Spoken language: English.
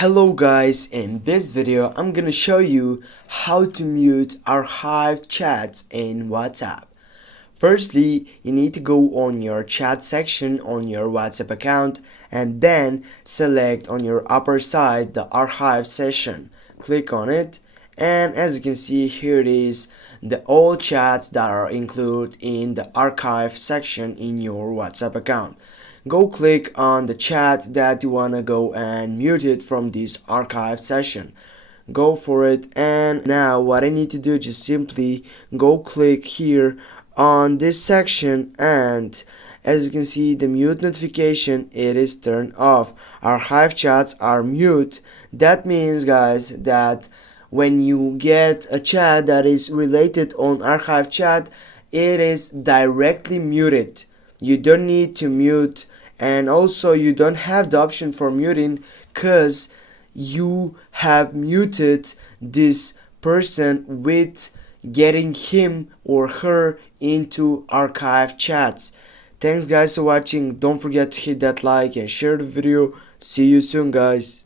Hello guys, in this video I'm gonna show you how to mute archived chats in WhatsApp. Firstly, you need to go on your chat section on your WhatsApp account and then select on your upper side the archive session. Click on it and as you can see here it is the all chats that are included in the archive section in your WhatsApp account. Go click on the chat that you wanna go and mute it from this archive session. Go for it, and now what I need to do, just simply go click here on this section, and as you can see the mute notification, it is turned off. Archive chats are mute. That means guys that when you get a chat that is related on archive chat, it is directly muted. You don't need to mute, and also you don't have the option for muting because you have muted this person with getting him or her into archive chats. Thanks guys for watching. Don't forget to hit that like and share the video. See you soon guys.